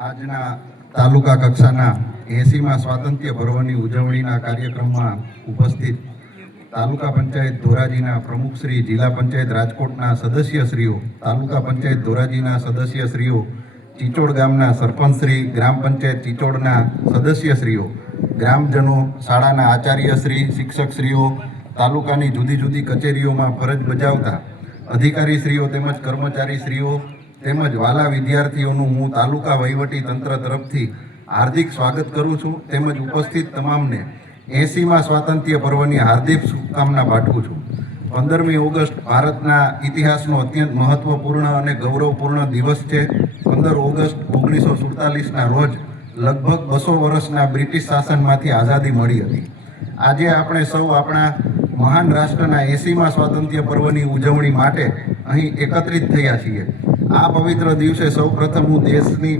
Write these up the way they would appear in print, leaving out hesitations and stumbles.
આજના તાલુકા કક્ષાના 80મા સ્વાતંત્ર્ય પર્વની ઉજવણીના કાર્યક્રમમાં ઉપસ્થિત તાલુકા પંચાયત ધોરાજીના પ્રમુખશ્રી, જિલ્લા પંચાયત રાજકોટના સદસ્યશ્રીઓ, તાલુકા પંચાયત ધોરાજીના સદસ્યશ્રીઓ, ચીચોડ ગામના સરપંચશ્રી, ગ્રામ પંચાયત ચીચોડના સદસ્યશ્રીઓ, ગ્રામજનો, શાળાના આચાર્યશ્રી, શિક્ષકશ્રીઓ, તાલુકાની જુદી જુદી કચેરીઓમાં ફરજ બજાવતા અધિકારીશ્રીઓ તેમજ કર્મચારીશ્રીઓ તેમજ વાલા વિદ્યાર્થીઓનું હું તાલુકા વહીવટી તંત્ર તરફથી હાર્દિક સ્વાગત કરું છું. તેમજ ઉપસ્થિત તમામને 80મા સ્વાતંત્ર્ય પર્વની હાર્દિક શુભકામના પાઠવું છું. 15મી ઓગસ્ટ ભારતના ઇતિહાસનો અત્યંત મહત્વપૂર્ણ અને ગૌરવપૂર્ણ દિવસ છે. 15 ઓગસ્ટ 1947ના રોજ લગભગ 200 વર્ષના બ્રિટિશ શાસનમાંથી આઝાદી મળી હતી. આજે આપણે સૌ આપણા મહાન રાષ્ટ્રના 80મા સ્વાતંત્ર્ય પર્વની ઉજવણી માટે અહીં એકત્રિત થયા છીએ. આ પવિત્ર દિવસે સૌ પ્રથમ હું દેશની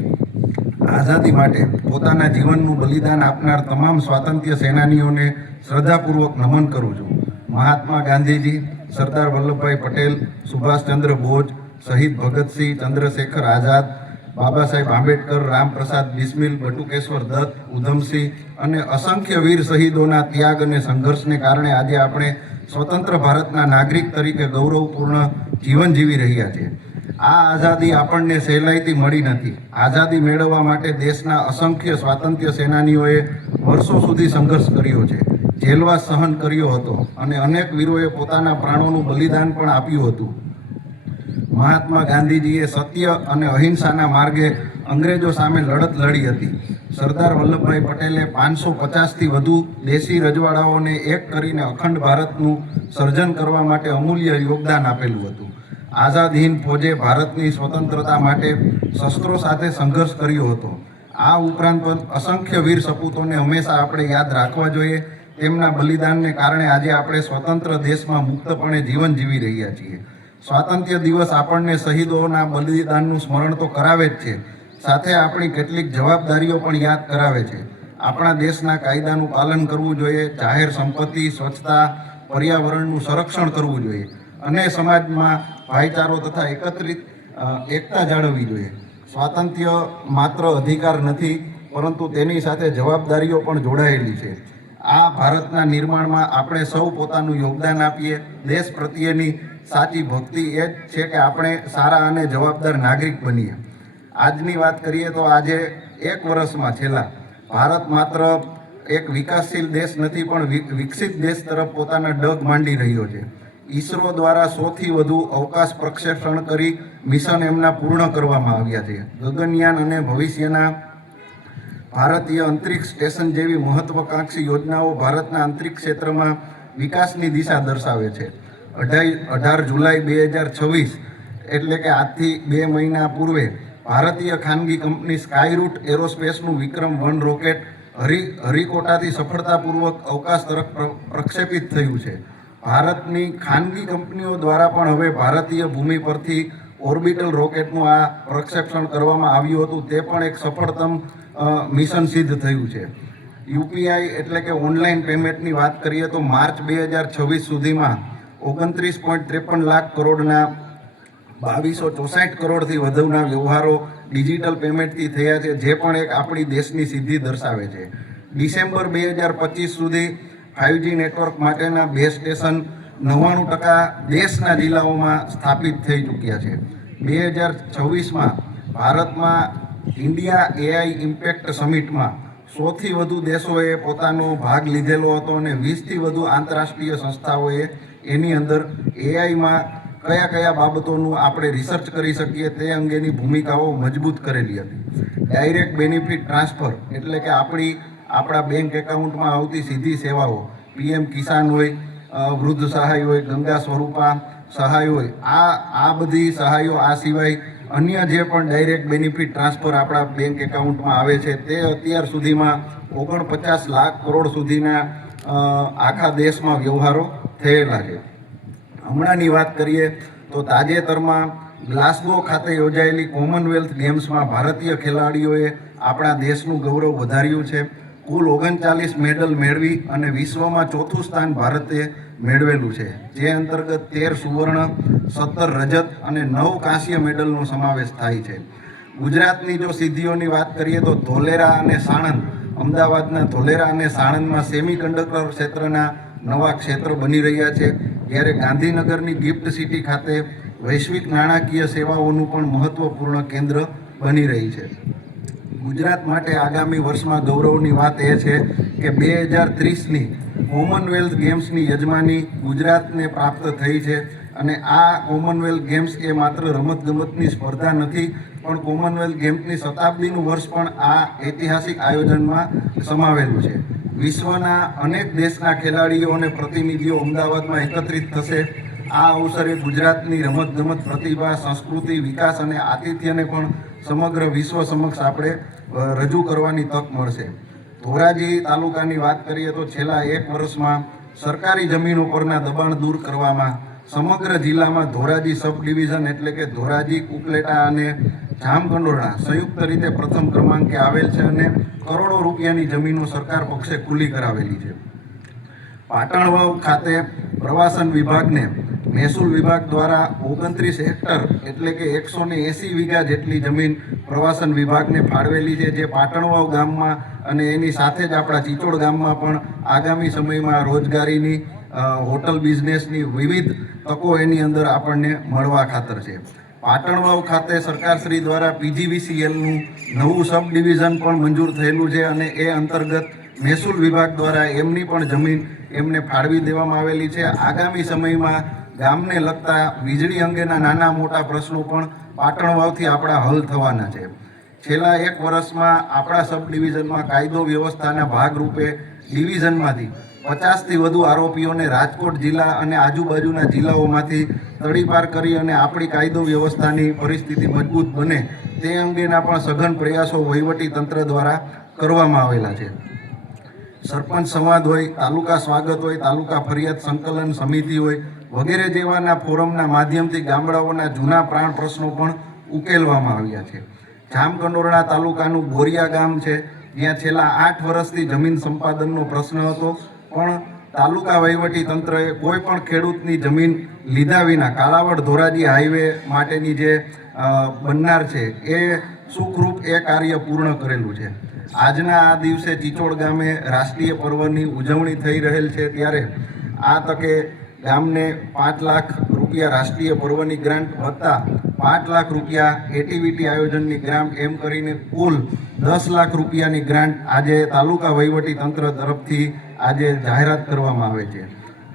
આઝાદી માટે પોતાના જીવનનું બલિદાન આપનાર તમામ સ્વાતંત્ર્ય સેનાનીઓને શ્રદ્ધાપૂર્વક નમન કરું છું. મહાત્મા ગાંધીજી, સરદાર વલ્લભભાઈ પટેલ, સુભાષચંદ્ર બોઝ, શહીદ ભગતસિંહ, ચંદ્રશેખર આઝાદ, બાબા સાહેબ આંબેડકર, રામપ્રસાદ બિસ્મિલ, બટુકેશ્વર દત્ત, ઉધમસિંહ અને અસંખ્ય વીર શહીદોના ત્યાગ અને સંઘર્ષને કારણે આજે આપણે સ્વતંત્ર ભારતના નાગરિક તરીકે ગૌરવપૂર્ણ જીવન જીવી રહ્યા છીએ. આ આઝાદી આપણને સહેલાઈથી મળી નથી. આઝાદી મેળવવા માટે દેશના અસંખ્ય સ્વાતંત્ર્ય સેનાનીઓએ વર્ષો સુધી સંઘર્ષ કર્યો છે, જેલવાસ સહન કર્યો હતો અને અનેક વીરોએ પોતાના પ્રાણોનું બલિદાન પણ આપ્યું હતું. મહાત્મા ગાંધીજીએ સત્ય અને અહિંસાના માર્ગે અંગ્રેજો સામે લડત લડી હતી. સરદાર વલ્લભભાઈ પટેલે 550થી વધુ દેશી રજવાડાઓને એક કરીને અખંડ ભારતનું સર્જન કરવા માટે અમૂલ્ય યોગદાન આપેલું હતું. આઝાદ હિંદ ફૌજે ભારતની સ્વતંત્રતા માટે શસ્ત્રો સાથે સંઘર્ષ કર્યો હતો. આ ઉપરાંત પણ અસંખ્ય વીર સપૂતોને હંમેશા આપણે યાદ રાખવા જોઈએ. તેમના બલિદાનને કારણે આજે આપણે સ્વતંત્ર દેશમાં મુક્તપણે જીવન જીવી રહ્યા છીએ. સ્વાતંત્ર્ય દિવસ આપણને શહીદોના બલિદાનનું સ્મરણ તો કરાવે જ છે, સાથે આપણી કેટલીક જવાબદારીઓ પણ યાદ કરાવે છે. આપણા દેશના કાયદાનું પાલન કરવું જોઈએ, જાહેર સંપત્તિ, સ્વચ્છતા, પર્યાવરણનું સંરક્ષણ કરવું જોઈએ અને સમાજમાં ભાઈચારો તથા એકતા જાળવવી જોઈએ. સ્વાતંત્ર્ય માત્ર અધિકાર નથી, પરંતુ તેની સાથે જવાબદારીઓ પણ જોડાયેલી છે. આ ભારતના નિર્માણમાં આપણે સૌ પોતાનું યોગદાન આપીએ. દેશ પ્રત્યેની સાચી ભક્તિ એ જ છે કે આપણે સારા અને જવાબદાર નાગરિક બનીએ. આજની વાત કરીએ તો આજે એક વર્ષમાં છેલ્લા ભારત માત્ર એક વિકાસશીલ દેશ નથી પણ વિકસિત દેશ તરફ પોતાના ડગ માંડી રહ્યો છે. ઈસરો દ્વારા 100થી વધુ અવકાશ પ્રક્ષેપણ કરી મિશન એમના પૂર્ણ કરવામાં આવ્યા છે. ગગનયાન અને ભવિષ્યના ભારતીય અંતરિક્ષ સ્ટેશન જેવી મહત્વકાંક્ષી યોજનાઓ ભારતના અંતરિક્ષ ક્ષેત્રમાં વિકાસની દિશા દર્શાવે છે. 18 જુલાઈ 2026 એટલે કે આજથી 2 મહિના પૂર્વે ભારતીય ખાનગી કંપની સ્કાયરૂટ એરોસ્પેસનું વિક્રમ-1 રોકેટ હરિકોટાથી સફળતાપૂર્વક અવકાશ તરફ પ્રક્ષેપિત થયું છે. ભારતની ખાનગી કંપનીઓ દ્વારા પણ હવે ભારતીય ભૂમિ પરથી ઓર્બિટલ રોકેટનું આ પ્રક્ષેપણ કરવામાં આવ્યું હતું. તે પણ એક સફળતમ મિશન સિદ્ધ થયું છે. યુપીઆઈ એટલે કે ઓનલાઈન પેમેન્ટની વાત કરીએ તો માર્ચ 2026 સુધીમાં 29.53 લાખ કરોડના 2264 કરોડથી વધુના વ્યવહારો ડિજિટલ પેમેન્ટથી થયા છે, જે પણ એક આપણી દેશની સિદ્ધિ દર્શાવે છે. ડિસેમ્બર 2025 સુધી 5G નેટવર્ક માટેના બેઝ સ્ટેશન 99% દેશના જિલ્લાઓમાં સ્થાપિત થઈ ચૂક્યા છે. 2026માં ભારતમાં ઇન્ડિયા એઆઈ ઇમ્પેક્ટ સમિટમાં 100થી વધુ દેશોએ પોતાનો ભાગ લીધેલો હતો અને 20થી વધુ આંતરરાષ્ટ્રીય સંસ્થાઓએ એની અંદર એઆઈમાં કયા કયા બાબતોનું આપણે રિસર્ચ કરી શકીએ તે અંગેની ભૂમિકાઓ મજબૂત કરેલી હતી. ડાયરેક્ટ બેનિફિટ ટ્રાન્સફર એટલે કે આપણા બેંક એકાઉન્ટમાં આવતી સીધી સેવાઓ, પીએમ કિસાન હોય, વૃદ્ધ સહાય હોય, ગંગા સ્વરૂપા સહાય હોય, આ બધી સહાયો, આ સિવાય અન્ય જે પણ ડાયરેક્ટ બેનિફિટ ટ્રાન્સફર આપણા બેંક એકાઉન્ટમાં આવે છે તે અત્યાર સુધીમાં 49 લાખ કરોડ સુધીના આખા દેશમાં વ્યવહારો થયેલા છે. હમણાંની વાત કરીએ તો તાજેતરમાં ગ્લાસગો ખાતે યોજાયેલી કોમનવેલ્થ ગેમ્સમાં ભારતીય ખેલાડીઓએ આપણા દેશનું ગૌરવ વધાર્યું છે. કુલ 39 મેડલ મેળવી અને વિશ્વમાં 4થું સ્થાન ભારતે મેળવેલું છે, જે અંતર્ગત 13 સુવર્ણ, 17 રજત અને 9 કાંસ્ય મેડલનો સમાવેશ થાય છે. ગુજરાતની જો સિદ્ધિઓની વાત કરીએ તો ધોલેરા અને સાણંદ, અમદાવાદના ધોલેરા અને સાણંદમાં સેમિકન્ડક્ટર ક્ષેત્રના નવા ક્ષેત્ર બની રહ્યા છે, જ્યારે ગાંધીનગરની ગિફ્ટ સિટી ખાતે વૈશ્વિક નાણાકીય સેવાઓનું પણ મહત્વપૂર્ણ કેન્દ્ર બની રહી છે. ગુજરાત માટે આગામી વર્ષમાં ગૌરવની વાત એ છે કે 2030ની કોમનવેલ્થ ગેમ્સની યજમાની ગુજરાતને પ્રાપ્ત થઈ છે અને આ કોમનવેલ્થ ગેમ્સ એ માત્ર રમતગમતની સ્પર્ધા નથી, પણ કોમનવેલ્થ ગેમ્સની શતાબ્દીનું વર્ષ પણ આ ઐતિહાસિક આયોજનમાં સમાવેલું છે. વિશ્વના અનેક દેશના ખેલાડીઓ અને પ્રતિનિધિઓ અમદાવાદમાં એકત્રિત થશે. આ અવસરે ગુજરાતની રમતગમત પ્રતિભા, સંસ્કૃતિ, વિકાસ અને આતિથ્યને પણ સમગ્ર વિશ્વ સમક્ષ આપણે રજૂ કરવાની તક મળશે. ધોરાજી તાલુકાની વાત કરીએ તો છેલ્લા 1 વર્ષમાં સરકારી જમીનો પરના દબાણ દૂર કરવામાં સમગ્ર જિલ્લામાં ધોરાજી સબ ડિવિઝન એટલે કે ધોરાજી, કુકલેટા અને જામકંડોરણા સંયુક્ત રીતે પ્રથમ ક્રમાંકે આવેલ છે અને કરોડો રૂપિયાની જમીનો સરકાર પક્ષે ખુલ્લી કરાવેલી છે. પાટણવાવ ખાતે પ્રવાસન વિભાગને મહેસૂલ વિભાગ દ્વારા 29 હેક્ટર એટલે કે 180 વીઘા જેટલી જમીન પ્રવાસન વિભાગને ફાળવેલી છે, જે પાટણવાવ ગામમાં અને એની સાથે જ આપણા ચિચોડ ગામમાં પણ આગામી સમયમાં રોજગારીની, હોટલ બિઝનેસની વિવિધ તકો એની અંદર આપણને મળવા ખાતર છે. પાટણવાવ ખાતે સરકારશ્રી દ્વારા PGVCLનું નવું સબ ડિવિઝન પણ મંજૂર થયેલું છે અને એ અંતર્ગત મહેસૂલ વિભાગ દ્વારા એમની પણ જમીન એમને ફાળવી દેવામાં આવેલી છે. આગામી સમયમાં ગામને લગતા વીજળી અંગેના નાના મોટા પ્રશ્નો પણ પાટણવાવથી આપણા હલ થવાના છે. છેલ્લા 1 વર્ષમાં આપણા સબ ડિવિઝનમાં કાયદો વ્યવસ્થાના ભાગરૂપે ડિવિઝનમાંથી 50થી વધુ આરોપીઓને રાજકોટ જિલ્લા અને આજુબાજુના જિલ્લાઓમાંથી તડીપાર કરી અને આપણી કાયદો વ્યવસ્થાની પરિસ્થિતિ મજબૂત બને તે અંગેના પણ સઘન પ્રયાસો વહીવટી તંત્ર દ્વારા કરવામાં આવેલા છે. સરપંચ સંવાદ હોય, તાલુકા સ્વાગત હોય, તાલુકા ફરિયાદ સંકલન સમિતિ હોય વગેરે જેવાના ફોરમના માધ્યમથી ગામડાઓના જૂના પ્રાણ પ્રશ્નો પણ ઉકેલવામાં આવ્યા છે. જામકંડોરણા તાલુકાનું બોરિયા ગામ છે, જ્યાં છેલ્લા 8 વર્ષથી જમીન સંપાદનનો પ્રશ્ન હતો, પણ તાલુકા વહીવટી તંત્રએ કોઈ પણ ખેડૂતની જમીન લીધા વિના કાલાવડ ધોરાજી હાઈવે માટેની જે બનનાર છે એ સુખરૂપ એ કાર્ય પૂર્ણ કરેલું છે. આજના આ દિવસે ચિચોડ ગામે રાષ્ટ્રીય પર્વની ઉજવણી થઈ રહેલ છે, ત્યારે આ તકે ગામને 5 લાખ રૂપિયા રાષ્ટ્રીય પર્વની ગ્રાન્ટ વત્તા 5 લાખ રૂપિયા એટીવીટી આયોજનની ગ્રાન્ટ એમ કરીને કુલ 10 લાખ રૂપિયાની ગ્રાન્ટ આજે તાલુકા વહીવટી તંત્ર તરફથી આજે જાહેરાત કરવામાં આવે છે.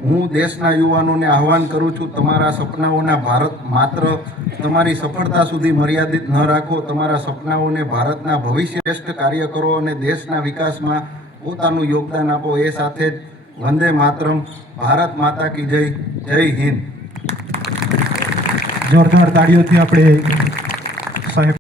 હું દેશના યુવાનોને આહવાન કરું છું, તમારા સપનાઓના ભારત માત્ર તમારી સફળતા સુધી મર્યાદિત ન રાખો. તમારા સપનાઓને ભારતના ભવિષ્ય શ્રેષ્ઠ કાર્ય કરો અને દેશના વિકાસમાં પોતાનું યોગદાન આપો. એ સાથે જ વંદે માતરમ, ભારત માતા કી જય, જય હિન્દ. જોરદાર તાળીઓથી આપણે સાહેબ